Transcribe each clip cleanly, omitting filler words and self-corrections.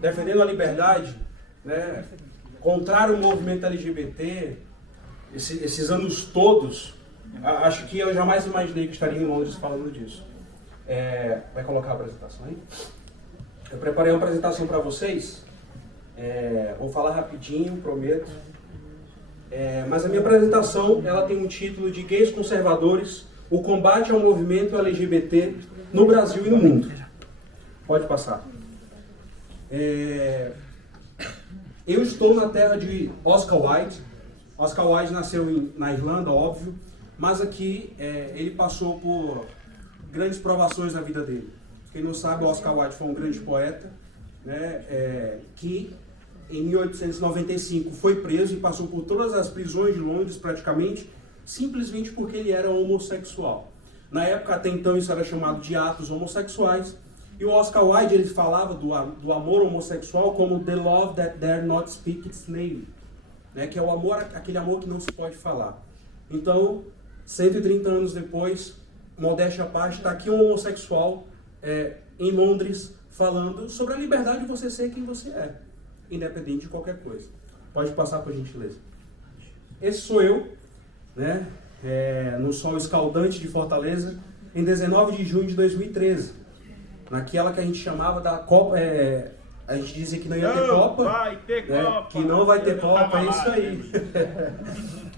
defendendo a liberdade, né, contrário ao movimento LGBT, esses anos todos, acho que eu jamais imaginei que estaria em Londres falando disso. Vai colocar a apresentação aí? Eu preparei uma apresentação para vocês, vou falar rapidinho, prometo. Mas a minha apresentação ela tem um título de Gays Conservadores, o combate ao movimento LGBT no Brasil e no mundo. Pode passar. Eu estou na terra de Oscar Wilde. Oscar Wilde nasceu na Irlanda, óbvio, mas aqui ele passou por grandes provações na vida dele. Quem não sabe, Oscar Wilde foi um grande poeta, né, que em 1895 foi preso e passou por todas as prisões de Londres praticamente, simplesmente porque ele era homossexual. Na época, até então, isso era chamado de atos homossexuais. E o Oscar Wilde ele falava do amor homossexual como the love that dare not speak its name, né? Que é o amor, aquele amor que não se pode falar. Então, 130 anos depois, modéstia à parte, está aqui um homossexual em Londres falando sobre a liberdade de você ser quem você é, independente de qualquer coisa. Pode passar, por gentileza. Esse sou eu, né? No sol escaldante de Fortaleza, em 19 de junho de 2013. Naquela que a gente chamava da Copa, a gente dizia que não ia ter Copa, vai ter Copa, que não vai ter Copa, é isso aí.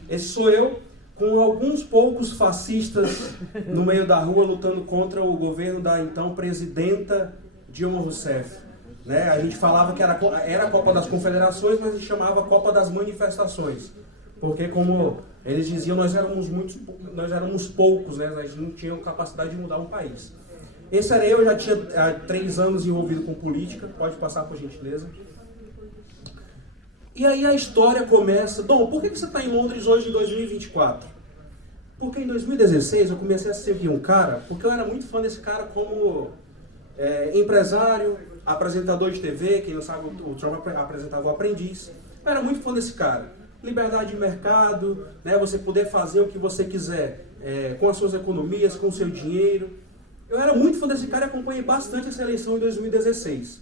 Esse sou eu, com alguns poucos fascistas no meio da rua lutando contra o governo da então presidenta Dilma Rousseff. Né? A gente falava que era a Copa das Confederações, mas a gente chamava Copa das Manifestações. Porque, como eles diziam, nós éramos poucos, né? A gente não tinha capacidade de mudar um país. Esse era eu, já tinha 3 anos envolvido com política. Pode passar, por gentileza. E aí a história começa. Dom, por que você está em Londres hoje em 2024? Porque em 2016 eu comecei a seguir um cara, porque eu era muito fã desse cara como empresário, apresentador de TV. Quem não sabe, o Trump apresentava o Aprendiz. Eu era muito fã desse cara. Liberdade de mercado, né, você poder fazer o que você quiser com as suas economias, com o seu dinheiro. Eu era muito fã desse cara e acompanhei bastante essa eleição em 2016.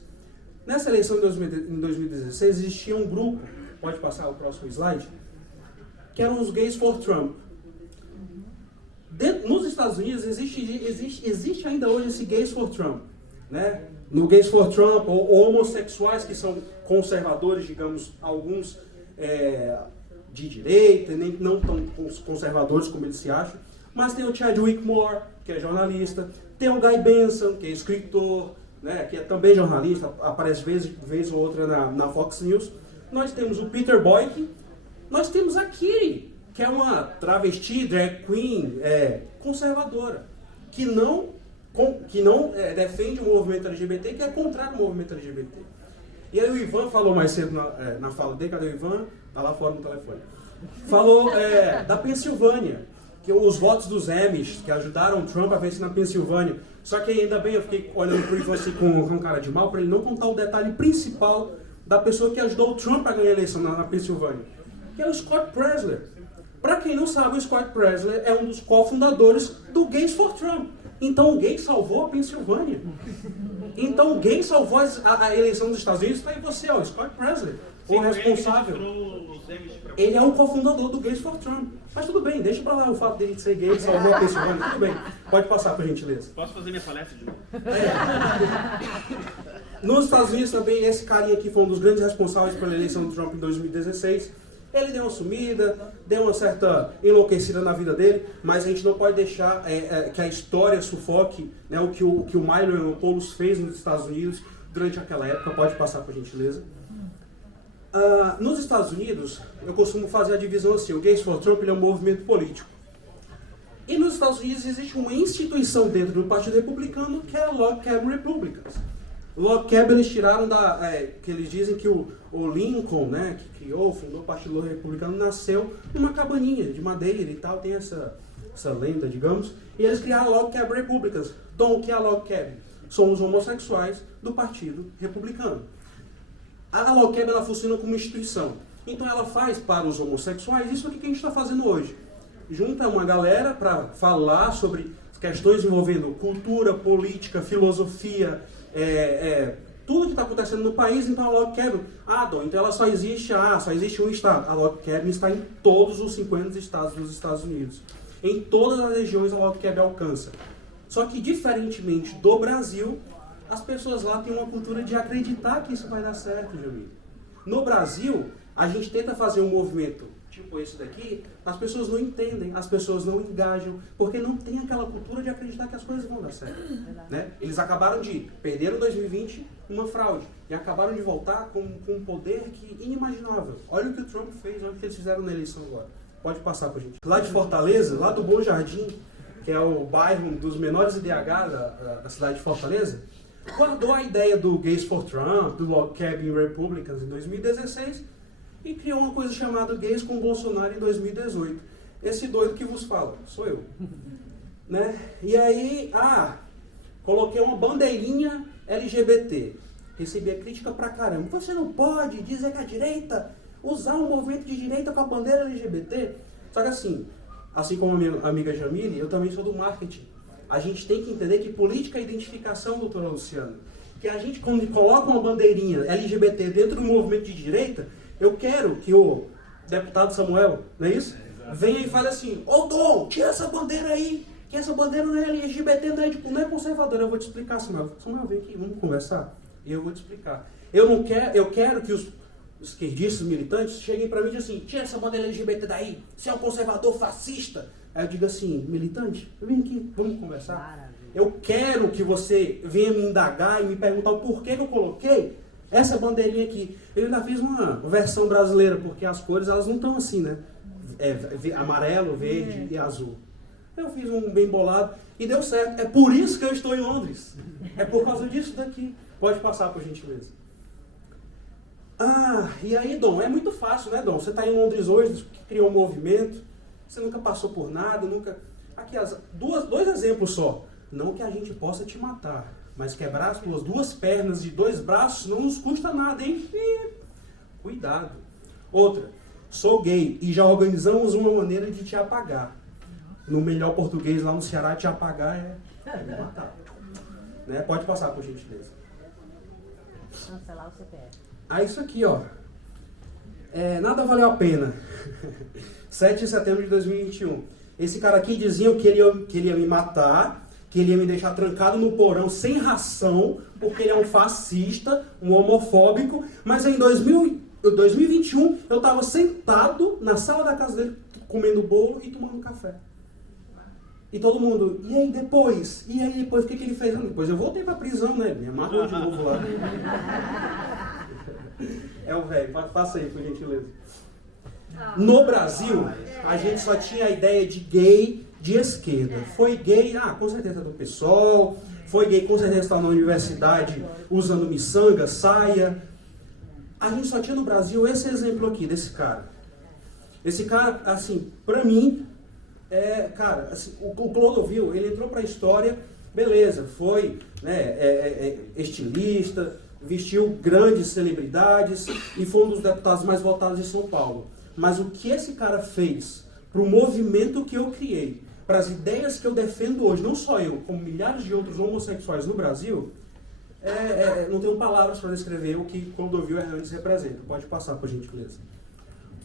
Nessa eleição em 2016 existia um grupo, pode passar o próximo slide, que eram os Gays for Trump. Nos Estados Unidos existe ainda hoje esse Gays for Trump. Né? No Gays for Trump, ou homossexuais que são conservadores, digamos, alguns de direita, nem não tão conservadores como eles se acham, mas tem o Chadwick Moore, que é jornalista, tem o Guy Benson, que é escritor, né, que é também jornalista, aparece vez ou outra na Fox News. Nós temos o Peter Boyk, nós temos a Kiri, que é uma travesti, drag queen, conservadora, que não defende o movimento LGBT, que é contrário ao movimento LGBT. E aí o Ivan falou mais cedo na fala dele, cadê o Ivan? Está lá fora no telefone. Falou da Pensilvânia, que os votos dos Emmys, que ajudaram o Trump a vencer na Pensilvânia. Só que ainda bem, eu fiquei olhando para o Ivan assim, com cara de mal, para ele não contar o detalhe principal da pessoa que ajudou o Trump a ganhar a eleição na Pensilvânia, que é o Scott Presler. Para quem não sabe, o Scott Presler é um dos cofundadores do Gays for Trump. Então o gay salvou a Pensilvânia. Então o gay salvou a eleição dos Estados Unidos. Está aí você, ó, Scott Presler, o responsável. Ele é o cofundador do Gays for Trump. Mas tudo bem, deixa pra lá o fato dele de ser gay, salvou a Pensilvânia. Tudo bem, pode passar, por gentileza. Posso fazer minha palestra, Diogo? Nos Estados Unidos também, esse carinha aqui foi um dos grandes responsáveis pela eleição do Trump em 2016. Ele deu uma sumida, deu uma certa enlouquecida na vida dele, mas a gente não pode deixar que a história sufoque, né, o que o Milo Yiannopoulos fez nos Estados Unidos durante aquela época. Pode passar, por gentileza. Nos Estados Unidos, eu costumo fazer a divisão assim: o Gays for Trump ele é um movimento político. E nos Estados Unidos existe uma instituição dentro do Partido Republicano que é a Log Cabin Republicans. Log Cabin eles tiraram que eles dizem que o Lincoln, né, que criou, fundou o Partido Republicano, nasceu numa cabaninha de madeira e tal, tem essa lenda, digamos, e eles criaram a Log Cabin Republicans. Então, o que é a Log Cabin? São os homossexuais do Partido Republicano. A Log Cabin ela funciona como instituição. Então ela faz para os homossexuais isso aqui que a gente está fazendo hoje. Junta uma galera para falar sobre questões envolvendo cultura, política, filosofia, tudo que está acontecendo no país, então a log cabin, Dom, então ela só existe um estado. A log cabin está em todos os 50 estados dos Estados Unidos. Em todas as regiões a log cabin alcança. Só que, diferentemente do Brasil, as pessoas lá têm uma cultura de acreditar que isso vai dar certo, Jamil. No Brasil, a gente tenta fazer um movimento tipo esse daqui, as pessoas não entendem, as pessoas não engajam, porque não tem aquela cultura de acreditar que as coisas vão dar certo. Né? Eles acabaram de perder 2020 uma fraude, e acabaram de voltar com um poder que inimaginável. Olha o que o Trump fez, olha o que eles fizeram na eleição agora. Pode passar pra gente. Lá de Fortaleza, lá do Bom Jardim, que é o bairro dos menores IDH da cidade de Fortaleza, guardou a ideia do Gays for Trump, do Log Cabin Republicans em 2016 e criou uma coisa chamada Gays com Bolsonaro em 2018. Esse doido que vos fala, sou eu. Né? E aí, coloquei uma bandeirinha LGBT. Recebi a crítica pra caramba. Você não pode dizer que a direita, usar um movimento de direita com a bandeira LGBT. Só que assim como a minha amiga Jamile, eu também sou do marketing. A gente tem que entender que política é identificação, doutora Luciana. Que a gente, quando coloca uma bandeirinha LGBT dentro do movimento de direita, eu quero que o deputado Samuel, não é isso? Venha e fale assim, Dom, tira essa bandeira aí, que essa bandeira não é LGBT, não é conservadora. Eu vou te explicar, Samuel. Samuel, vem aqui, vamos conversar. E eu vou te explicar. Eu quero que os esquerdistas militantes cheguem para mim e digam assim, tira essa bandeira LGBT daí, você é um conservador fascista. Aí eu digo assim, militante, vem aqui, vamos conversar. Maravilha. Eu quero que você venha me indagar e me perguntar o porquê que eu coloquei essa bandeirinha aqui. Eu ainda fiz uma versão brasileira, porque as cores elas não estão assim, né? Amarelo, verde e azul. Eu fiz um bem bolado e deu certo. É por isso que eu estou em Londres. É por causa disso daqui. Pode passar, por gentileza. E aí, Dom, é muito fácil, né, Dom? Você está em Londres hoje, criou um movimento, você nunca passou por nada, nunca... Aqui, dois exemplos só. Não que a gente possa te matar, mas quebrar as tuas duas pernas e 2 braços não nos custa nada, hein? Cuidado. Outra, sou gay e já organizamos uma maneira de te apagar. No melhor português lá no Ceará, te apagar é me matar. Né? Pode passar, por gentileza. Cancelar o CPF. Isso aqui, ó. Nada valeu a pena. 7 de setembro de 2021. Esse cara aqui dizia que ele ia me matar, que ele ia me deixar trancado no porão sem ração, porque ele é um fascista, um homofóbico, mas em 2021 eu estava sentado na sala da casa dele, comendo bolo e tomando café. E todo mundo, e aí depois? O que ele fez? Depois eu voltei pra prisão, né? Me amarrou de novo lá. É o velho, faça aí, por gentileza. No Brasil, a gente só tinha a ideia de gay de esquerda. Foi gay, com certeza do PSOL, foi gay, com certeza está na universidade usando miçanga, saia. A gente só tinha no Brasil esse exemplo aqui, desse cara. Esse cara, assim, pra mim, o Clodovil, ele entrou pra história, beleza, foi estilista, vestiu grandes celebridades e foi um dos deputados mais votados de São Paulo. Mas o que esse cara fez para o movimento que eu criei, para as ideias que eu defendo hoje, não só eu, como milhares de outros homossexuais no Brasil, não tenho palavras para descrever o que Clodovil Hernandes representa. Pode passar, por gentileza.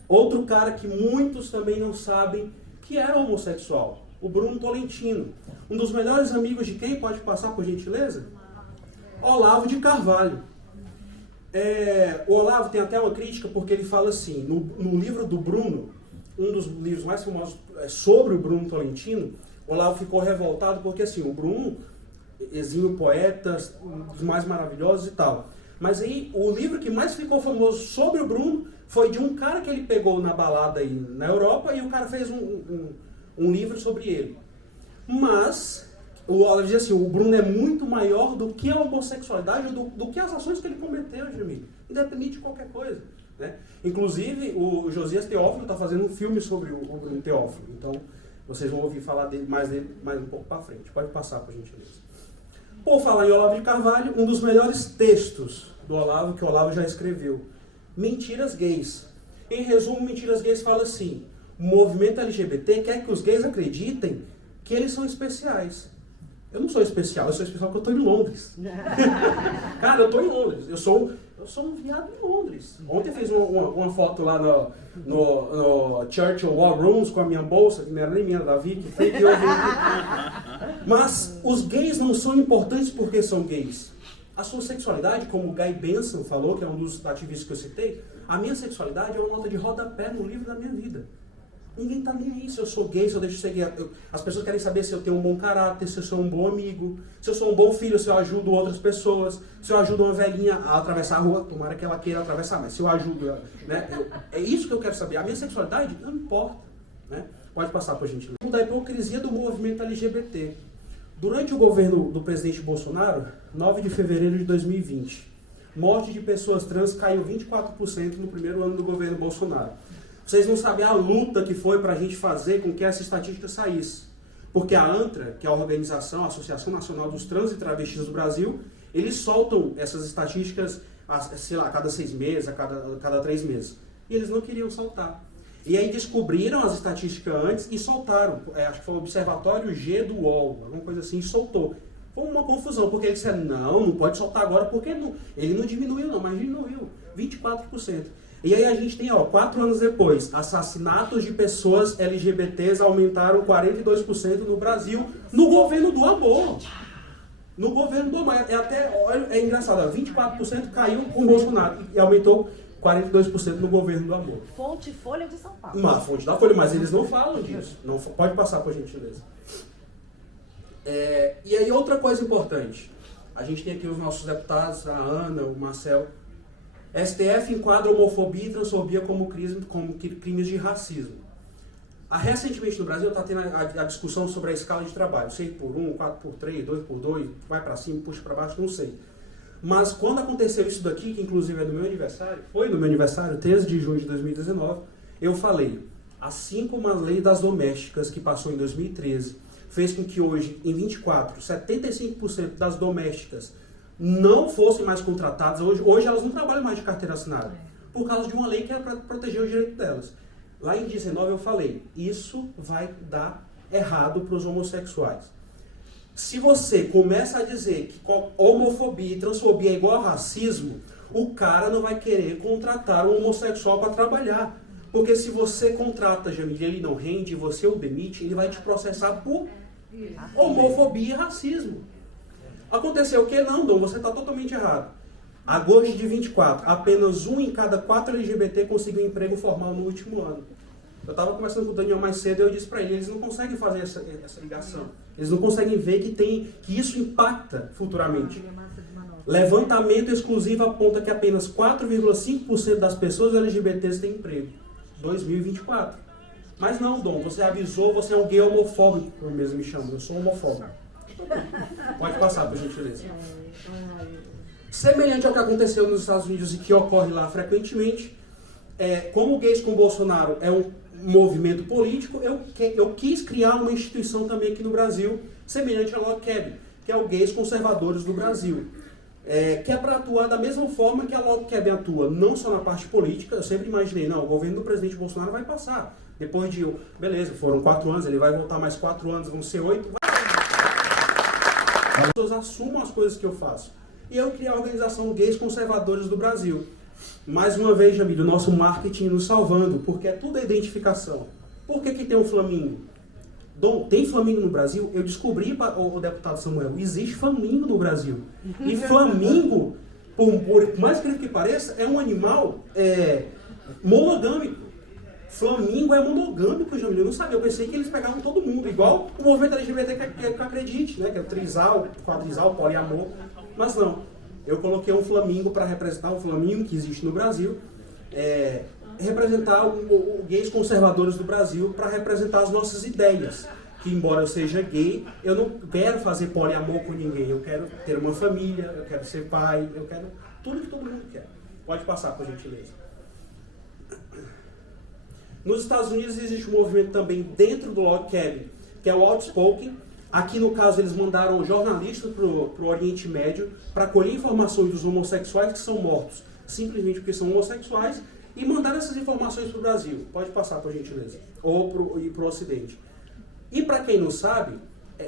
Outro cara que muitos também não sabem que era homossexual, o Bruno Tolentino. Um dos melhores amigos de quem? Pode passar, por gentileza? Olavo de Carvalho. O Olavo tem até uma crítica porque ele fala assim, no livro do Bruno, um dos livros mais famosos sobre o Bruno Tolentino, o Olavo ficou revoltado porque assim, o Bruno, exímio poeta, um dos mais maravilhosos e tal. Mas aí, o livro que mais ficou famoso sobre o Bruno foi de um cara que ele pegou na balada aí na Europa e o cara fez um livro sobre ele. Mas o Olavo diz assim, o Bruno é muito maior do que a homossexualidade, do que as ações que ele cometeu, Jamil, independente de qualquer coisa. Né? Inclusive, o Josias Teófilo está fazendo um filme sobre o Bruno Teófilo, então vocês vão ouvir falar dele mais um pouco para frente. Pode passar, por gentileza. Por falar em Olavo de Carvalho, um dos melhores textos do Olavo, que o Olavo já escreveu, Mentiras Gays. Em resumo, Mentiras Gays fala assim, o movimento LGBT quer que os gays acreditem que eles são especiais. Eu não sou especial, eu sou especial porque eu estou em Londres. Cara, eu estou em Londres. Eu sou um viado em Londres. Ontem eu fiz uma foto lá no Churchill War Rooms com a minha bolsa, que não era nem minha, da Vicky. Mas os gays não são importantes porque são gays. A sua sexualidade, como o Guy Benson falou, que é um dos ativistas que eu citei, a minha sexualidade é uma nota de rodapé no livro da minha vida. Ninguém tá nem aí se eu sou gay, se eu deixo de ser gay. As pessoas querem saber se eu tenho um bom caráter, se eu sou um bom amigo, se eu sou um bom filho, se eu ajudo outras pessoas, se eu ajudo uma velhinha a atravessar a rua, tomara que ela queira atravessar, mas se eu ajudo ela, né? É isso que eu quero saber. A minha sexualidade não importa, né? Pode passar por gentileza. Da hipocrisia do movimento LGBT. Durante o governo do presidente Bolsonaro, 9 de fevereiro de 2020, morte de pessoas trans caiu 24% no primeiro ano do governo Bolsonaro. Vocês não sabem a luta que foi para a gente fazer com que essa estatística saísse. Porque a ANTRA, que é a organização, a Associação Nacional dos Trans e Travestis do Brasil, eles soltam essas estatísticas, sei lá, a cada 6 meses, a cada 3 meses. E eles não queriam soltar. E aí descobriram as estatísticas antes e soltaram. Acho que foi o Observatório G do UOL, alguma coisa assim, e soltou. Foi uma confusão, porque eles disseram, não pode soltar agora, porque não, ele não diminuiu não, mas diminuiu 24%. E aí a gente tem, 4 anos depois, assassinatos de pessoas LGBTs aumentaram 42% no Brasil, no governo do amor. No governo do amor. É engraçado, 24% caiu com o Bolsonaro e aumentou 42% no governo do amor. Fonte Folha de São Paulo. Uma fonte da Folha, mas eles não falam disso. Não, pode passar, por gentileza. E aí outra coisa importante. A gente tem aqui os nossos deputados, a Ana, o Marcel. STF enquadra homofobia e transfobia como crimes de racismo. Recentemente no Brasil está tendo a discussão sobre a escala de trabalho. 6x1, 4x3, 2x2, vai para cima, puxa para baixo, não sei. Mas quando aconteceu isso daqui, que inclusive é do meu aniversário, foi no meu aniversário, 13 de junho de 2019, eu falei, assim como a lei das domésticas que passou em 2013, fez com que hoje, em 24, 75% das domésticas não fossem mais contratadas, hoje elas não trabalham mais de carteira assinada, por causa de uma lei que era para proteger o direito delas. Lá em 19 eu falei, isso vai dar errado para os homossexuais. Se você começa a dizer que homofobia e transfobia é igual a racismo, o cara não vai querer contratar um homossexual para trabalhar. Porque se você contrata, Jamil, e ele não rende, você o demite, ele vai te processar por homofobia e racismo. Aconteceu o quê? Não, Dom, você está totalmente errado. Agosto de 24, apenas 1 em cada 4 LGBT conseguiu emprego formal no último ano. Eu estava conversando com o Daniel mais cedo e eu disse para ele, eles não conseguem fazer essa ligação. Eles não conseguem ver que isso impacta futuramente. Levantamento exclusivo aponta que apenas 4,5% das pessoas LGBTs têm emprego. 2024. Mas não, Dom, você avisou, você é um gay homofóbico, como mesmo me chama, eu sou homofóbico. Pode passar, por gentileza. Semelhante ao que aconteceu nos Estados Unidos e que ocorre lá frequentemente, como gays com Bolsonaro é um movimento político, eu quis criar uma instituição também aqui no Brasil, semelhante ao LogCab, que é o Gays Conservadores do Brasil. Que é para atuar da mesma forma que a LogCab atua, não só na parte política. Eu sempre imaginei, não, o governo do presidente Bolsonaro vai passar. Depois de, beleza, foram 4 anos, ele vai voltar mais 4 anos, vão ser 8. As pessoas assumam as coisas que eu faço. E eu criei a organização Gays Conservadores do Brasil. Mais uma vez, Jamil, o nosso marketing nos salvando, porque é tudo a identificação. Por que tem um flamingo? Dom, tem flamingo no Brasil? Eu descobri, o deputado Samuel, existe flamingo no Brasil. E flamingo, por mais incrível que pareça, é um animal monogâmico. Flamingo é monogâmico, Jamil. Eu não sabia, eu pensei que eles pegavam todo mundo, igual o movimento LGBT que acredite, né? Que é o trisal, quadrisal, poliamor. Mas não. Eu coloquei um flamingo para representar o flamingo que existe no Brasil, representar o gays conservadores do Brasil, para representar as nossas ideias. Que embora eu seja gay, eu não quero fazer poliamor com ninguém. Eu quero ter uma família, eu quero ser pai, eu quero tudo que todo mundo quer. Pode passar, por gentileza. Nos Estados Unidos existe um movimento também dentro do LogCab, que é o Outspoken. Aqui, no caso, eles mandaram jornalistas para o Oriente Médio para colher informações dos homossexuais que são mortos simplesmente porque são homossexuais e mandaram essas informações para o Brasil. Pode passar, por gentileza. Ou para o Ocidente. E para quem não sabe,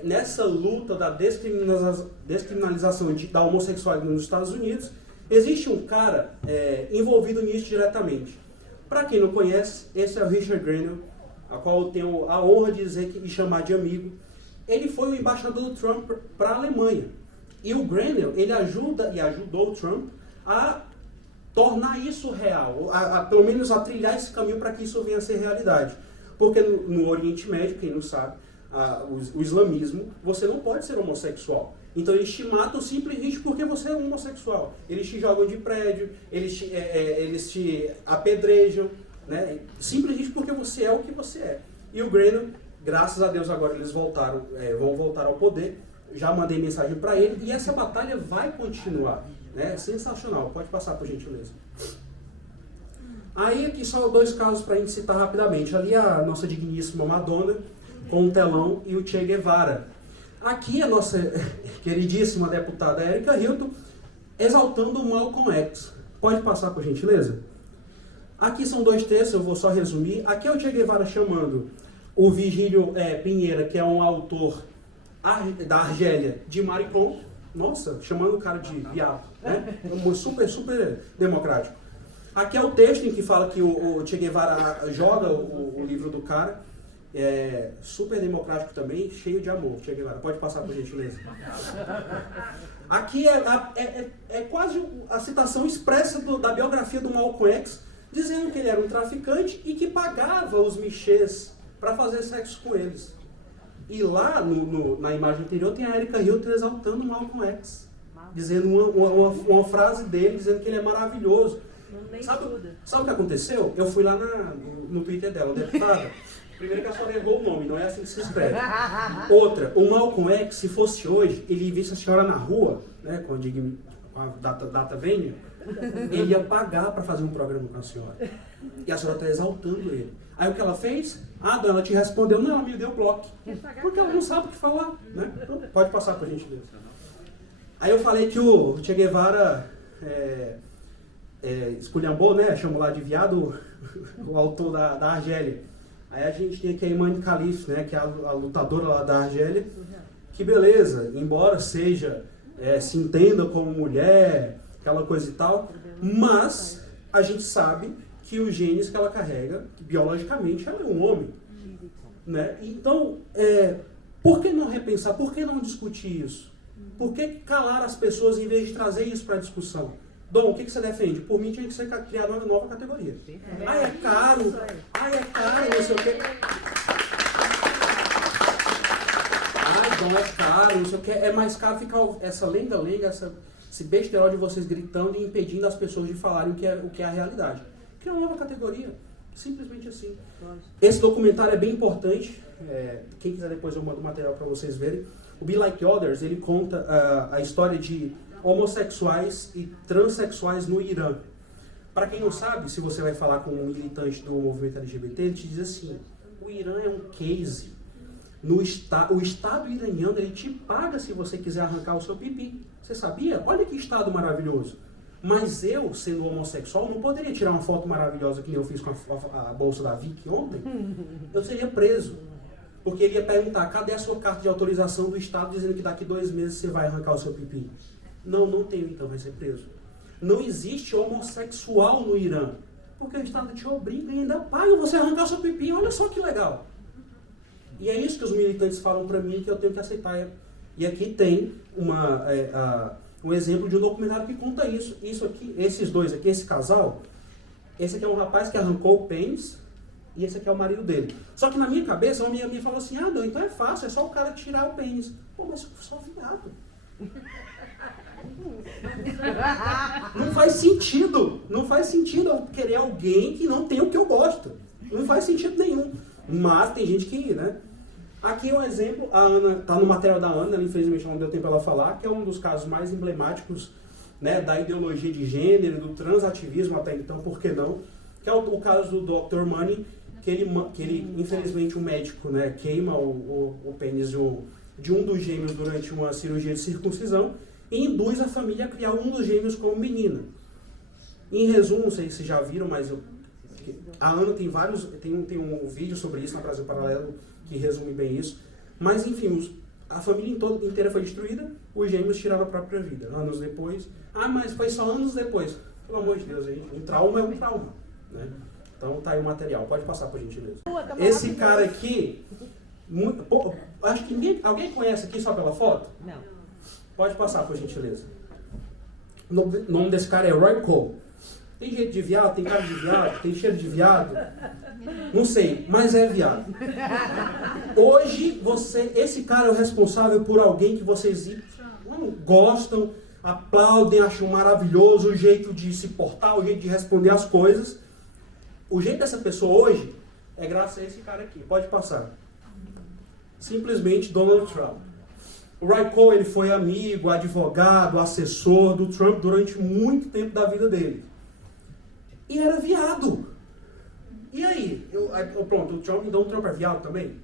nessa luta da descriminalização da homossexualidade nos Estados Unidos, existe um cara envolvido nisso diretamente. Para quem não conhece, esse é o Richard Grenell, a qual eu tenho a honra de dizer e chamar de amigo. Ele foi o embaixador do Trump para a Alemanha. E o Grenell, ele ajudou o Trump a tornar isso real, pelo menos a trilhar esse caminho para que isso venha a ser realidade. Porque no Oriente Médio, quem não sabe, o islamismo, você não pode ser homossexual. Então eles te matam simplesmente porque você é homossexual. Eles te jogam de prédio, eles te apedrejam, né? Simplesmente porque você é o que você é. E o Grenell, graças a Deus, agora eles vão voltar ao poder. Já mandei mensagem para ele e essa batalha vai continuar. Né? Sensacional. Pode passar, por gentileza. Aí aqui só 2 casos para a gente citar rapidamente. Ali a nossa digníssima Madonna com um telão e o Che Guevara. Aqui a nossa queridíssima deputada Erika Hilton exaltando o Malcolm X. Pode passar, por gentileza? Aqui são 2 textos, eu vou só resumir. Aqui é o Che Guevara chamando o Vigílio Pinheira, que é um autor da Argélia, de maricon. Nossa, chamando o cara de viado. Né? Super democrático. Aqui é o texto em que fala que o Che Guevara joga o livro do cara. Super democrático também, cheio de amor, Che Guevara. Pode passar, por gentileza. Aqui é quase a citação expressa da biografia do Malcolm X, dizendo que ele era um traficante e que pagava os michês para fazer sexo com eles. E lá, na imagem anterior, tem a Erika Hilton exaltando o Malcolm X, dizendo uma frase dele, dizendo que ele é maravilhoso. Sabe o que aconteceu? Eu fui lá no Twitter dela, deputada. Primeiro que a senhora errou o nome, não é assim que se escreve. Outra, o Malcolm X, se fosse hoje, ele visse a senhora na rua, né, com a data vênia, ele ia pagar para fazer um programa com a senhora. E a senhora está exaltando ele. Aí o que ela fez? Dona, ela te respondeu, não, ela me deu bloco. Porque ela não sabe o que falar. Né? Então, pode passar para a gente ver. Aí eu falei que o Che Guevara esculhambou, né? Chamou lá de viado o autor da Argélia. Aí a gente tem aqui a Imane Khalif, né? Que é a lutadora lá da Argélia. Que beleza, embora seja, se entenda como mulher, aquela coisa e tal, mas a gente sabe que os genes que ela carrega, biologicamente, ela é um homem. Né? Então, por que não repensar? Por que não discutir isso? Por que calar as pessoas em vez de trazer isso para a discussão? Dom, o que você defende? Por mim tinha que ser criada uma nova categoria. É caro, não sei o quê. Dom, é caro, não sei o quê. É mais caro ficar essa lenga-lenga, esse besterol de vocês gritando e impedindo as pessoas de falarem o que é a realidade. Cria uma nova categoria. Simplesmente assim. Esse documentário é bem importante. Quem quiser depois eu mando o material para vocês verem. O Be Like Others, ele conta a história de homossexuais e transexuais no Irã. Para quem não sabe, se você vai falar com um militante do movimento LGBT, ele te diz assim, o Irã é um case. O Estado iraniano, ele te paga se você quiser arrancar o seu pipi. Você sabia? Olha que Estado maravilhoso. Mas eu, sendo homossexual, não poderia tirar uma foto maravilhosa que nem eu fiz com a bolsa da Vicky ontem. Eu seria preso. Porque ele ia perguntar, cadê a sua carta de autorização do Estado dizendo que daqui 2 meses você vai arrancar o seu pipi? Não tenho, então vai ser preso. Não existe homossexual no Irã. Porque o Estado te obriga e ainda paga você arrancar o seu pipi. Olha só que legal. E é isso que os militantes falam pra mim que eu tenho que aceitar. E aqui tem um exemplo de um documentário que conta isso. Isso aqui, esses dois aqui, esse casal, esse aqui é um rapaz que arrancou o pênis e esse aqui é o marido dele. Só que na minha cabeça, uma amiga minha falou assim, não, então é fácil, é só o cara tirar o pênis. Pô, mas eu sou viado. Não faz sentido eu querer alguém que não tem o que eu gosto. Não faz sentido nenhum. Mas tem gente que, né? Aqui é um exemplo, a Ana, tá no material da Ana, infelizmente não deu tempo ela falar, que é um dos casos mais emblemáticos, né, da ideologia de gênero, do transativismo até então, por que não? Que é o caso do Dr. Money, que ele infelizmente, um médico, né, queima o pênis de um dos gêmeos durante uma cirurgia de circuncisão e induz a família a criar um dos gêmeos como menina. Em resumo, não sei se vocês já viram, mas a Ana tem um vídeo sobre isso na Brasil Paralelo que resume bem isso. Mas enfim, A família inteira foi destruída, os gêmeos tiraram a própria vida. Anos depois. Ah, mas foi só anos depois. Pelo amor de Deus, hein? Um trauma é um trauma. Né? Então tá aí o material. Pode passar, por gentileza. Esse cara aqui, acho que alguém conhece aqui só pela foto? Não. Pode passar, por gentileza. O nome desse cara é Roy Cole. Tem jeito de viado, tem cara de viado, tem cheiro de viado. Não sei, mas é viado. Hoje, esse cara é o responsável por alguém que vocês gostam, aplaudem, acham maravilhoso o jeito de se portar, o jeito de responder as coisas. O jeito dessa pessoa hoje é graças a esse cara aqui. Pode passar. Simplesmente Donald Trump. O Roy Cole, ele foi amigo, advogado, assessor do Trump durante muito tempo da vida dele. E era viado. E aí? Pronto, então o Trump é viado também?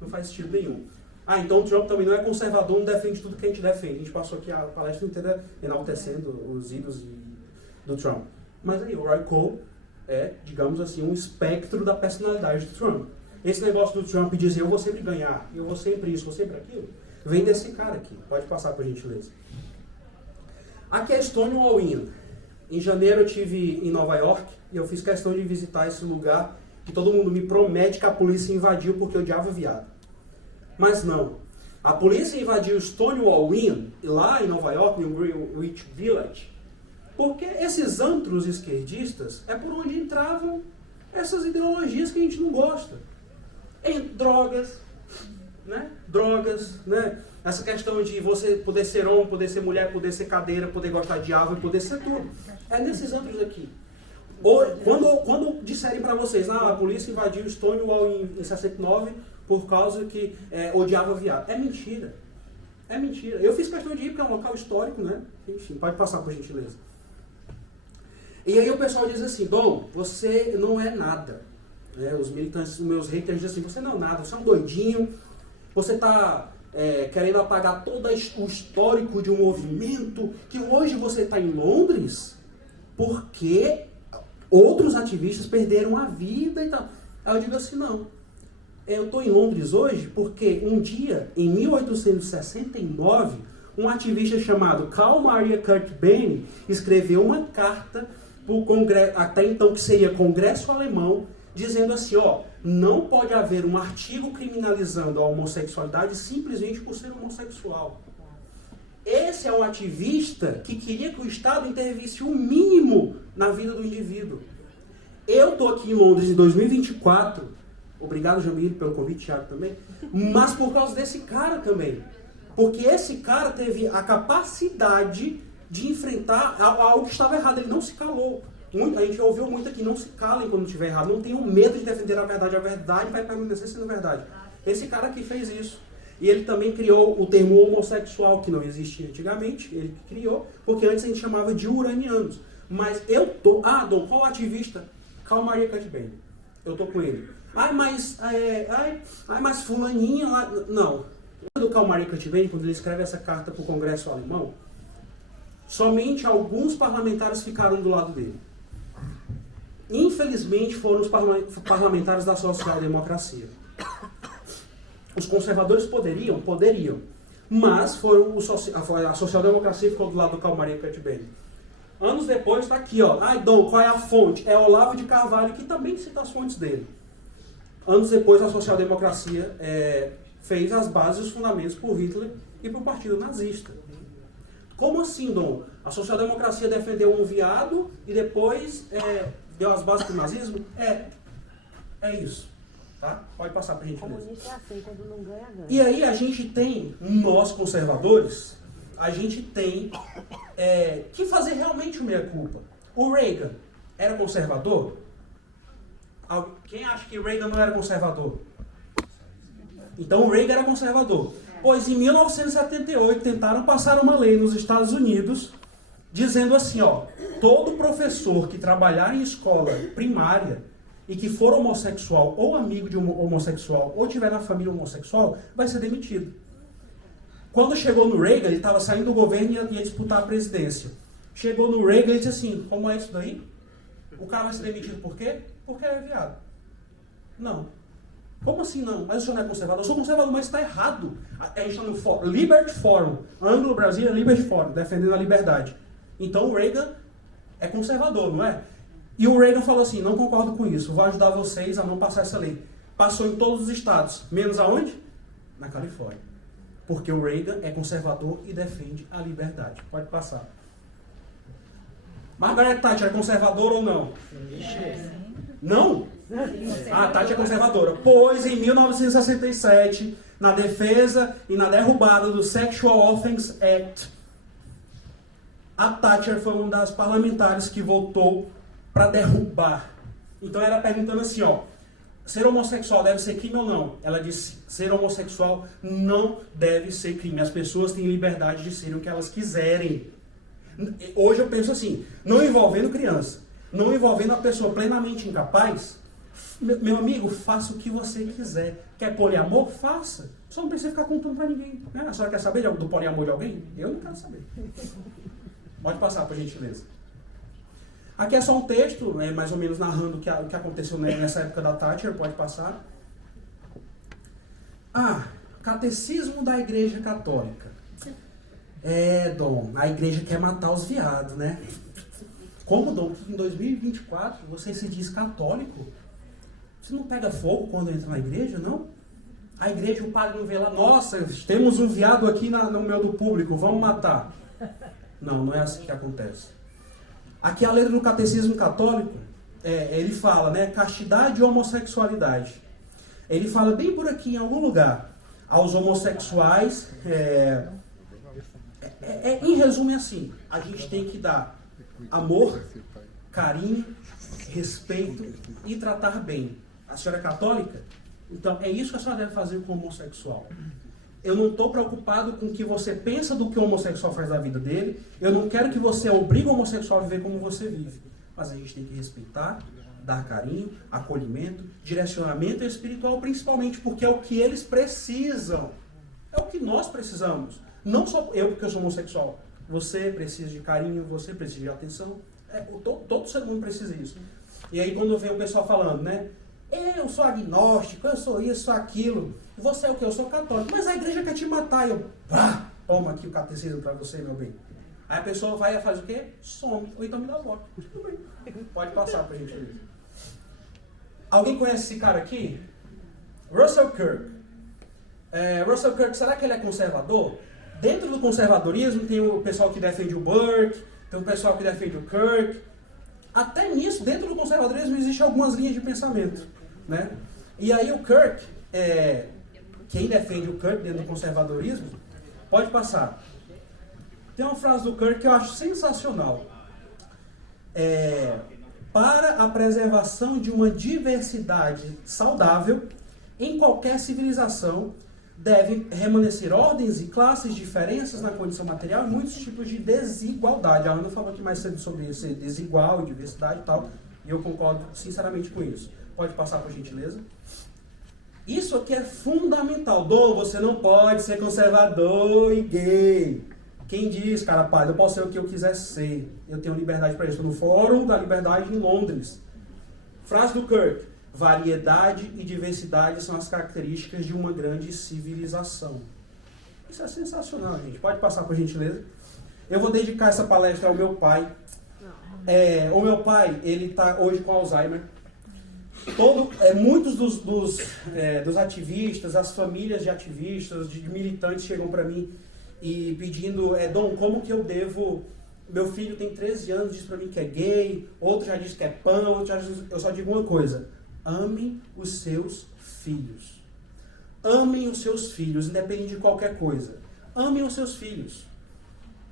Não faz sentido nenhum. Ah, então o Trump também não é conservador, não defende tudo que a gente defende. A gente passou aqui a palestra inteira enaltecendo os ídolos do Trump. Mas aí, o Roy Cole é, digamos assim, um espectro da personalidade do Trump. Esse negócio do Trump dizer eu vou sempre ganhar, eu vou sempre isso, vou sempre aquilo, vem desse cara aqui. Pode passar, por gentileza. Aqui é Stonewall Inn. Em janeiro eu estive em Nova York e eu fiz questão de visitar esse lugar que todo mundo me promete que a polícia invadiu porque eu odiava viado. Mas não. A polícia invadiu Stonewall Inn, lá em Nova York, no Greenwich Village, porque esses antros esquerdistas é por onde entravam essas ideologias que a gente não gosta. Drogas, né? Drogas, né? Essa questão de você poder ser homem, poder ser mulher, poder ser cadeira, poder gostar de árvore, poder ser tudo. É nesses antros aqui. Quando disserem para vocês, a polícia invadiu Stonewall em 69 por causa que odiava viado. É mentira. É mentira. Eu fiz questão de ir porque é um local histórico, né? Enfim, pode passar, por gentileza. E aí o pessoal diz assim, Dom, você não é nada. Os militantes, os meus haters dizem assim, você não é nada, você é um doidinho, você está querendo apagar todo o histórico de um movimento, que hoje você está em Londres porque outros ativistas perderam a vida e tal. Aí eu digo assim, não. Eu estou em Londres hoje porque um dia, em 1869, um ativista chamado Carl Maria Kurt Benny escreveu uma carta para o Congresso, até então que seria Congresso Alemão, dizendo assim, não pode haver um artigo criminalizando a homossexualidade simplesmente por ser homossexual. Esse é um ativista que queria que o Estado intervisse o mínimo na vida do indivíduo. Eu estou aqui em Londres em 2024, obrigado, Jamil, pelo convite, Thiago também, mas por causa desse cara também. Porque esse cara teve a capacidade de enfrentar algo que estava errado, ele não se calou. A gente ouviu muito aqui, não se calem quando estiver errado, não tenham medo de defender a verdade vai permanecer sendo verdade. Esse cara aqui fez isso. E ele também criou o termo homossexual, que não existia antigamente, ele criou, porque antes a gente chamava de uranianos. Mas eu tô... Dom, qual ativista? Carl Maria Kurt Benny. Eu tô com ele. Mas fulaninha lá... Não. Do Carl Maria Kurt Benny, quando ele escreve essa carta para o Congresso Alemão, somente alguns parlamentares ficaram do lado dele. Infelizmente foram os parlamentares da social-democracia. Os conservadores poderiam, mas foram a social-democracia ficou do lado do Carl Maria Kurt Benny. Anos depois está aqui, Dom, qual é a fonte? É Olavo de Carvalho, que também cita as fontes dele. Anos depois a social-democracia fez as bases e os fundamentos por Hitler e para o partido nazista. Como assim, Dom? A social-democracia defendeu um viado e depois deu as bases para o nazismo? É isso. Tá? Pode passar para a gente. Comunista é assim, quando não ganha, ganha. E aí a gente tem, nós conservadores, a gente tem que fazer realmente o meia-culpa. O Reagan era conservador? Quem acha que Reagan não era conservador? Então o Reagan era conservador. Pois em 1978 tentaram passar uma lei nos Estados Unidos dizendo assim, todo professor que trabalhar em escola primária e que for homossexual ou amigo de um homossexual ou tiver na família homossexual, vai ser demitido. Quando chegou no Reagan, ele estava saindo do governo e ia disputar a presidência. Chegou no Reagan e disse assim, como é isso daí? O cara vai ser demitido por quê? Porque é viado. Não. Como assim não? Mas o senhor não é conservador? Eu sou conservador, mas está errado. A gente está no fórum, Liberty Forum, Anglo-Brasília Liberty Forum, defendendo a liberdade. Então o Reagan é conservador, não é? E o Reagan falou assim, não concordo com isso, vou ajudar vocês a não passar essa lei. Passou em todos os estados, menos aonde? Na Califórnia. Porque o Reagan é conservador e defende a liberdade. Pode passar. Margaret Thatcher é conservadora ou não? Não? A Thatcher é conservadora. Pois em 1967, na defesa e na derrubada do Sexual Offense Act, a Thatcher foi uma das parlamentares que votou para derrubar. Então ela perguntando assim, ó, ser homossexual deve ser crime ou não? Ela disse, ser homossexual não deve ser crime. As pessoas têm liberdade de serem o que elas quiserem. Hoje eu penso assim, não envolvendo criança, não envolvendo a pessoa plenamente incapaz, meu amigo, faça o que você quiser. Quer poliamor? Faça. Só não precisa ficar contando pra ninguém. Né? A senhora quer saber do poliamor de alguém? Eu não quero saber. Pode passar, por gentileza. Aqui é só um texto, mais ou menos narrando o que aconteceu nessa época da Thatcher. Pode passar. Catecismo da Igreja Católica. Dom, a igreja quer matar os viados, né? Como, Dom, que em 2024 você se diz católico? Você não pega fogo quando entra na igreja, não? A igreja, o padre não vê lá, nossa, temos um viado aqui no meio do público, vamos matar. Não é assim que acontece. Aqui a letra do Catecismo Católico, ele fala, né, castidade e homossexualidade. Ele fala bem por aqui em algum lugar, aos homossexuais, em resumo é assim, a gente tem que dar amor, carinho, respeito e tratar bem. A senhora é católica? Então é isso que a senhora deve fazer com o homossexual. Eu não estou preocupado com o que você pensa do que o homossexual faz da vida dele. Eu não quero que você obrigue o homossexual a viver como você vive. Mas a gente tem que respeitar, dar carinho, acolhimento, direcionamento espiritual, principalmente porque é o que eles precisam. É o que nós precisamos. Não só eu, porque eu sou homossexual. Você precisa de carinho, você precisa de atenção. Todo ser humano precisa disso. E aí quando vem o pessoal falando, né? Eu sou agnóstico, eu sou isso, sou aquilo. Você é o quê? Eu sou católico. Mas a igreja quer te matar. Toma aqui o catecismo para você, meu bem. Aí a pessoa vai e faz o quê? Some. Ou então me dá a volta. Tudo bem. Pode passar pra gente ver. Alguém conhece esse cara aqui? Russell Kirk. Russell Kirk, será que ele é conservador? Dentro do conservadorismo tem o pessoal que defende o Burke, tem o pessoal que defende o Kirk. Até nisso, dentro do conservadorismo, existem algumas linhas de pensamento. Né? E aí o Kirk, quem defende o Kirk dentro do conservadorismo, pode passar. Tem uma frase do Kirk que eu acho sensacional. Para a preservação de uma diversidade saudável, em qualquer civilização, devem remanescer ordens e classes, diferenças na condição material e muitos tipos de desigualdade. A Ana falou aqui mais cedo sobre ser desigual, diversidade e tal, e eu concordo sinceramente com isso. Pode passar, por gentileza? Isso aqui é fundamental. Dom, você não pode ser conservador e gay. Quem diz, cara pálido, eu posso ser o que eu quiser ser. Eu tenho liberdade para isso. Estou no Fórum da Liberdade em Londres. Frase do Kirk. Variedade e diversidade são as características de uma grande civilização. Isso é sensacional, gente. Pode passar, por gentileza? Eu vou dedicar essa palestra ao meu pai. O meu pai, ele está hoje com Alzheimer. Muitos dos ativistas, as famílias de ativistas, de militantes chegam para mim e pedindo, Dom, como que eu devo... Meu filho tem 13 anos, diz para mim que é gay, outro já diz que é pan, outro já diz... Eu só digo uma coisa, amem os seus filhos. Amem os seus filhos, independente de qualquer coisa. Amem os seus filhos.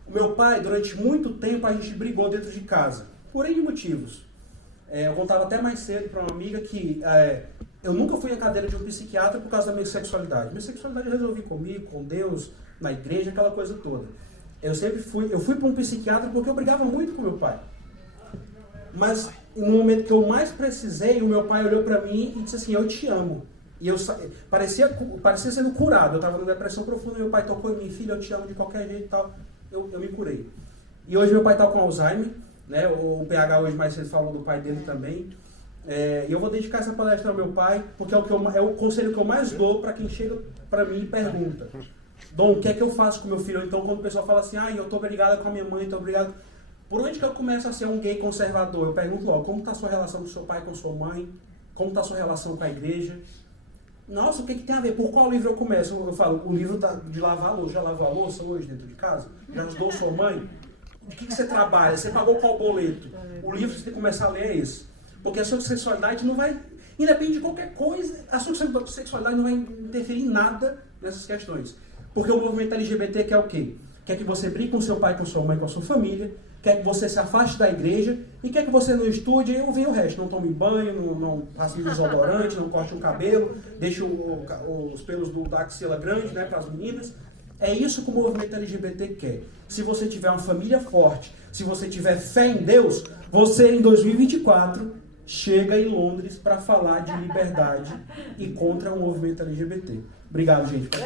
O meu pai, durante muito tempo, a gente brigou dentro de casa, por N motivos. Eu contava até mais cedo para uma amiga que eu nunca fui à cadeira de um psiquiatra por causa da minha sexualidade. Minha sexualidade eu resolvi comigo, com Deus, na igreja, aquela coisa toda. Eu fui para um psiquiatra porque eu brigava muito com meu pai. Mas no momento que eu mais precisei, o meu pai olhou para mim e disse assim, eu te amo. E eu parecia sendo curado. Eu estava numa depressão profunda, meu pai tocou em mim, filho, eu te amo de qualquer jeito e tal. Eu me curei. E hoje meu pai está com Alzheimer, né? O PH hoje mais cedo falou do pai dele também. E eu vou dedicar essa palestra ao meu pai, porque é o conselho que eu mais dou para quem chega para mim e pergunta: Dom, o que é que eu faço com meu filho? Então, quando o pessoal fala assim, eu tô brigada com a minha mãe, tô brigado. Por onde que eu começo a ser um gay conservador? Eu pergunto logo: como está a sua relação com seu pai, com sua mãe? Como está a sua relação com a igreja? Nossa, o que tem a ver? Por qual livro eu começo? Eu falo: o livro de lavar a louça. Já lavou a louça hoje dentro de casa? Já ajudou sua mãe? De que você trabalha? Você pagou qual boleto? O livro que você tem que começar a ler é esse. Porque a sua sexualidade não vai, independente de qualquer coisa, a sua sexualidade não vai interferir em nada nessas questões. Porque o movimento LGBT quer o quê? Quer que você brigue com seu pai, com sua mãe, com a sua família, quer que você se afaste da igreja e quer que você não estude e venha o resto. Não tome banho, não passe desodorante, não corte o cabelo, deixe os pelos da axila grande, né, para as meninas. É isso que o movimento LGBT quer. Se você tiver uma família forte, se você tiver fé em Deus, você em 2024 chega em Londres para falar de liberdade e contra o movimento LGBT. Obrigado, gente.